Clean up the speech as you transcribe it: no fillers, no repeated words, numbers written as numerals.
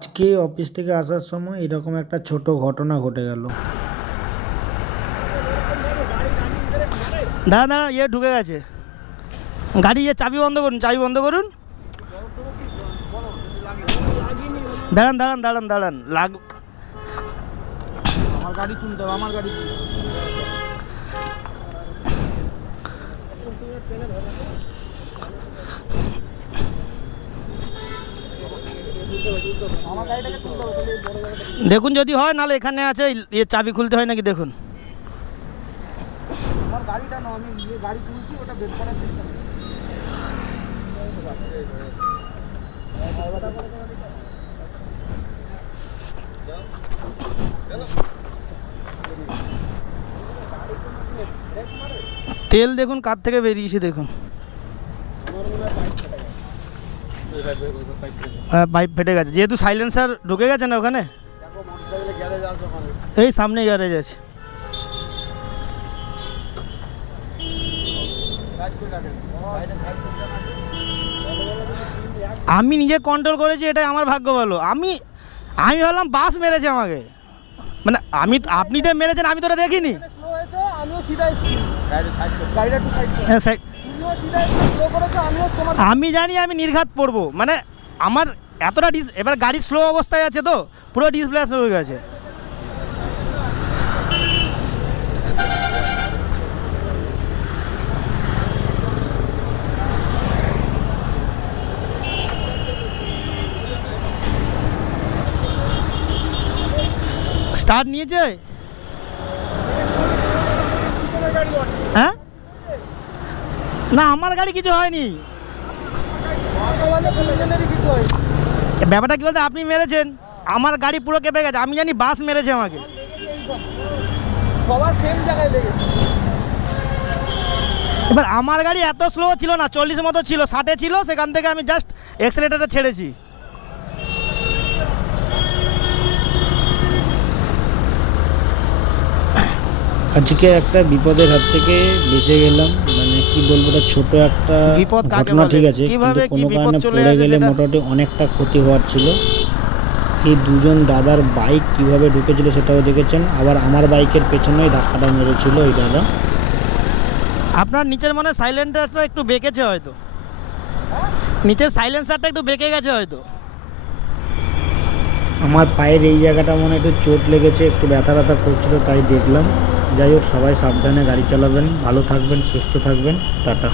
আজকে অফিস থেকে আসার সময় এরকম একটা ছোট ঘটনা ঘটে গেল। দাঁড়ান দাঁড়ান, ঢুকে গেছে গাড়ি। চাবি বন্ধ করুন, চাবি বন্ধ করুন। দাঁড়ান দাঁড়ান দাঁড়ান দাঁড়ান আমার গাড়ি তুলতে হবে, আমার গাড়ি তুলতে হবে। আমার গাড়িটাকে তুলতে হবে, তাহলে বড় জায়গাটা দেখুন যদি হয়, নাহলে এখানে আছে চাবি খুলতে হয় নাকি দেখুন। আমার গাড়িটা না, আমি যে গাড়ি তুলছি ওটা বের করার চেষ্টা করছি। তেল দেখুন কার থেকে বেরিয়েছে দেখুন। পাইপ ফেটে গেছে, যেহেতু সাইলেন্সার ঢুকে গেছে না ওখানে। এই সামনে গ্যারেজ আছে। আমি নিজে কন্ট্রোল করেছি, এটাই আমার ভাগ্য ভালো। আমি ভাবলাম বাস মেরেছে আমাকে, মানে আপনি তো মেরেছেন, আমি তো ওটা দেখিনি। স্লো হয়েছে, আমিও সিধা এসেছি। গাড়িটা একটু সাইড করো। তুমিও সিধা এসে স্লো করেছো, আমিও তোমার। আমি জানি আমি নির্ঘাত পড়বো, মানে আমার এতটা এবার গাড়ি স্লো অবস্থায় আছে তো পুরো ডিসপ্লে হয়ে গেছে। স্টার্ট নিয়েছে? হ্যাঁ, না আমার গাড়ি কিছু হয়নি। ব্যাপারটা কি বলতে, আপনি মেরেছেন, আমার গাড়ি পুরো কেঁপে গেছে। আমি জানি বাস মেরেছে আমাকে। সবার সেম জায়গায় লেগেছে। এবার আমার গাড়ি এত স্লো ছিল না, 40 মতো ছিল, 60-এ ছিল। সেখান থেকে আমি জাস্ট এক্সেলেটারটা ছেড়েছি। আজকে একটা বিপদের হাত থেকে বেঁচে গেলাম, মানে কি বলবো, এটা ছোট একটা বিপদ কাকে ঘটনা, বলে? ঠিক আছে, কিভাবে কিন্তু কি কোনো বিপদ কারণে চলে পড়ে আসে গেলে সেটা? মোটামুটি অনেকটা ক্ষতি হওয়ার ছিল। এই দুজন দাদার বাইক কিভাবে ঢুকেছিল সেটাও দেখেছেন, আবার আমার বাইকের পেছনেই ধাক্কাটা মেরেছিল ওই দাদা। আপনার নিচের মনে সাইলেন্সারটা একটু বেঁকেছে হয়তো, নিচের সাইলেন্সারটা একটু বেঁকে গেছে হয়তো। আমার পায়ের এই জায়গাটা মনে একটু চোট লেগেছে, একটু ব্যথা ব্যথা করছিল, তাই দেখলাম। যাই হোক, সবাই সাবধানে গাড়ি চালাবেন, ভালো থাকবেন, সুস্থ থাকবেন, টাটা।